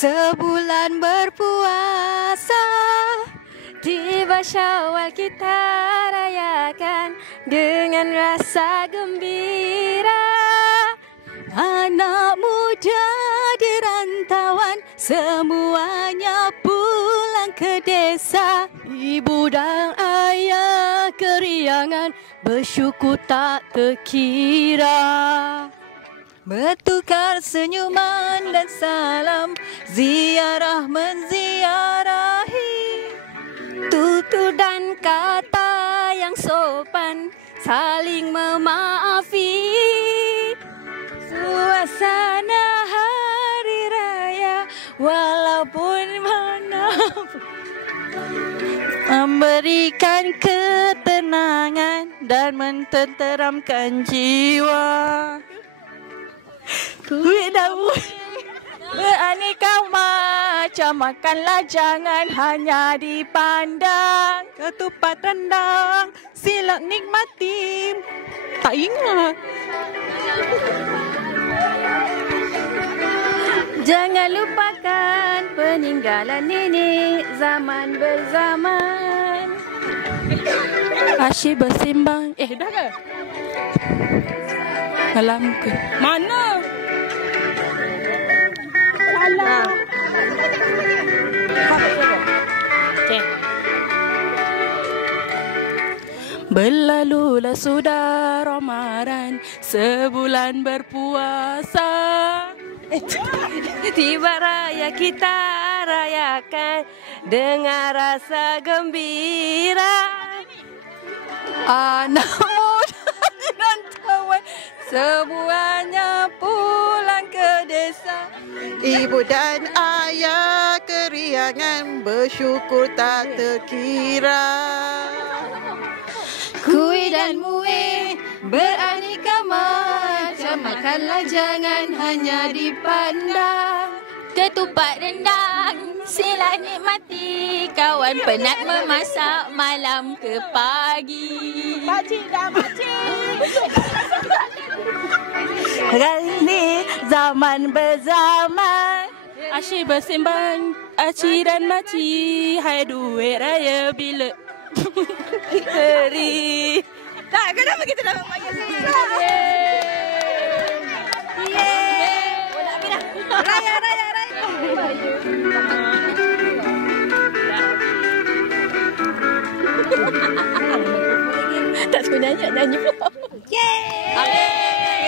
Sebulan berpuasa, tiba Syawal kita rayakan dengan rasa gembira. Anak muda di rantauan semuanya pulang ke desa. Ibu dan ayah keriangan bersyukur tak terkira. Bertukar senyuman dan salam, ziarah menziarahi. Tutur dan kata yang sopan, saling memaafi. Suasana hari raya walaupun mana memberikan ketenangan dan mententeramkan jiwa. Kuih dan beraneka macam, makanlah jangan hanya dipandang. Ketupat rendang, sila nikmati. Tak ingat. Jangan lupakan peninggalan nenek zaman berzaman. Asyik bersimbang. Dah ke? Malam ke? Mana? Salah. Okay. Berlalulah sudah Ramadan, sebulan berpuasa. Tiba raya kita rayakan dengan rasa gembira. Anak muda dan kawan semuanya pulang ke desa. Ibu dan ayah keriangan bersyukur tak terkira. Kuih dan muih beraneka macam, makanlah jangan hanya dipandang. Ketupat rendang, sila nikmati. Kawan penat memasak malam ke pagi. Pakcik dah pakcik. Kali ni zaman berzaman, asyik bersembang aci dan maci. Hai duit raya bila teri. Tak, kenapa kita dah panggil sini? Raya, raya, raya. Tak suka nyanyi pula. Yeay.